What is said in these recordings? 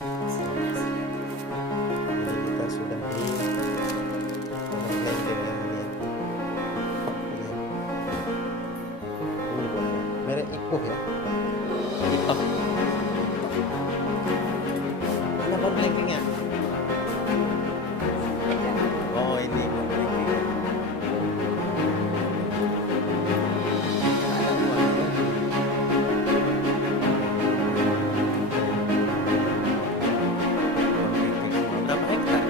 Jadi kita sudah di lengkeng ya ini. Ini boleh. Merek Ikoh ya. Ikoh. Mana pohon kelengkengnya? Oh ini pohon kelengkengnya. Ada buahnya. Pohon kelengkeng. Berapa hektar?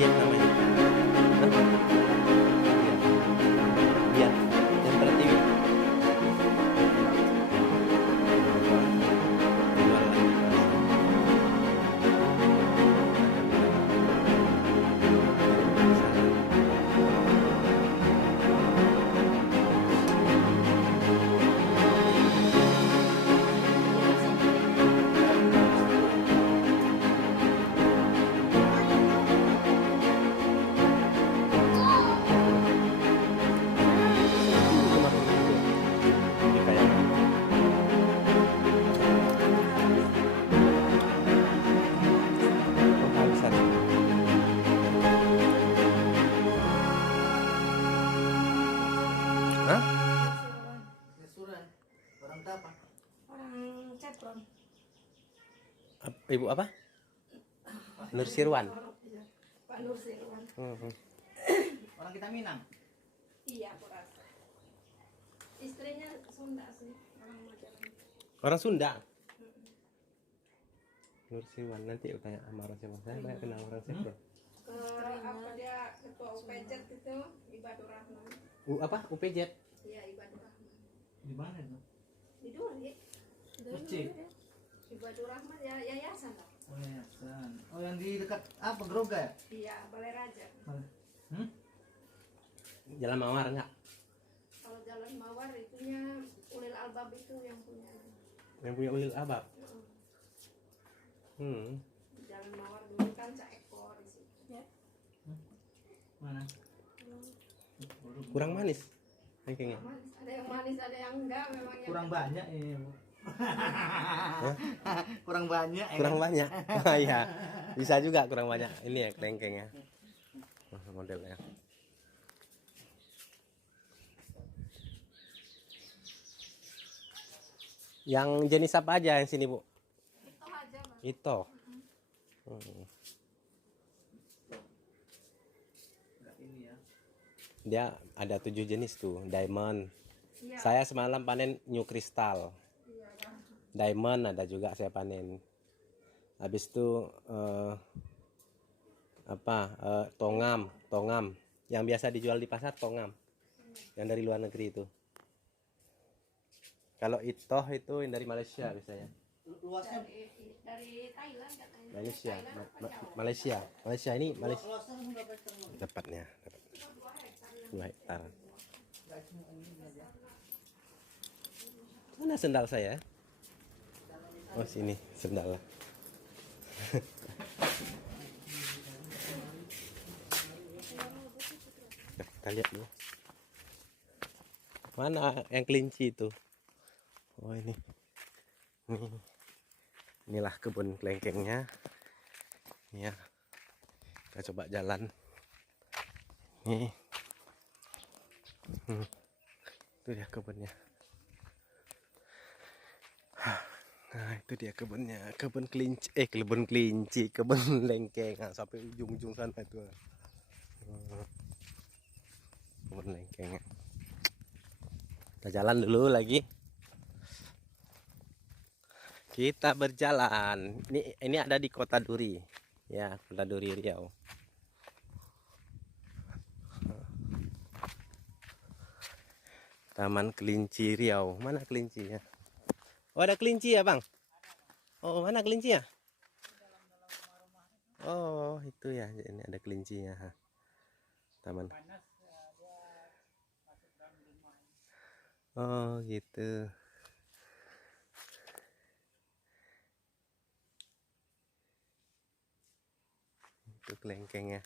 Biak namanya. Hah? Biak. Biak. Yang berarti jual lagi. Ini kayak kehabisan. Hah? Restoran. Orang apa? Orang Cepron. Ibu apa? Nur Sirwan. Iya, Pak Nur Sirwan. Orang kita Minang. Iya, aku rasa. Istrinya Sunda sih, orang Majalengka. Orang Sunda. Nur Sirwan, nanti aku tanya sama orang Sirwan. Saya banyak kenal orang Sirwan. Apa dia ketua UPJ itu Ibadur Rahman. Apa? UPJ? Iya, Ibadur Rahman. Di mana itu? Di Duri. Masjid. Ibadur Rahman ya yayasan lah. Oh yayasan. Oh yang di dekat apa? Geroga ya? Iya, Balai Raja. Hmm? Jalan Mawar enggak? Kalau Jalan Mawar itunya Ulil Albab itu yang punya. Yang punya Ulil Albab. Jalan Mawar dulu kan Cak Eko di situ. Ya. Mana? Kurang manis kelengkengnya. Manis. Ada yang manis, ada yang enggak. Memang yang Kurang banyak ini. Kurang banyak. Kurang banyak. Iya. Bisa juga kurang banyak. Ini ya kelengkengnya. Modelnya. Yang jenis apa aja yang sini, Bu? itu aja, Mas. Itu. Enggak ini ya. Dia ada 7 jenis tuh, diamond. Iya. Saya semalam panen new crystal. Iya, ya. Diamond ada juga saya panen. Habis itu tongam. Yang biasa dijual di pasar tongam. Yang dari luar negeri itu. Kalau itoh itu yang dari Malaysia biasanya. Luasnya Dari Thailand katanya. Malaysia, Thailand apa Jawa? Malaysia ini Malaysia. luasnya berapa hektar? Dapatnya, dapat 2 hektar. Mana sendal saya? Oh sini sendal. Kita lihat dulu. Mana yang kelinci itu? Oh ini. Inilah kebun kelengkengnya. Ya. Kita coba jalan. Nih. Itu dia kebunnya. Nah, itu dia kebunnya. Kebun kelinci, kebun lengkeng. Nah, sampai ujung-ujung sana itu. Kebun lengkeng. Kita jalan dulu lagi. Kita berjalan. Ini ada di Kota Duri. Ya, Kota Duri Riau. Taman Kelinci Riau. Mana kelincinya? Oh, ada kelinci ya, Bang? Oh, mana kelincinya? Oh, itu ya. Ini ada kelincinya. Taman. Oh, gitu. Tuh kelengkengnya.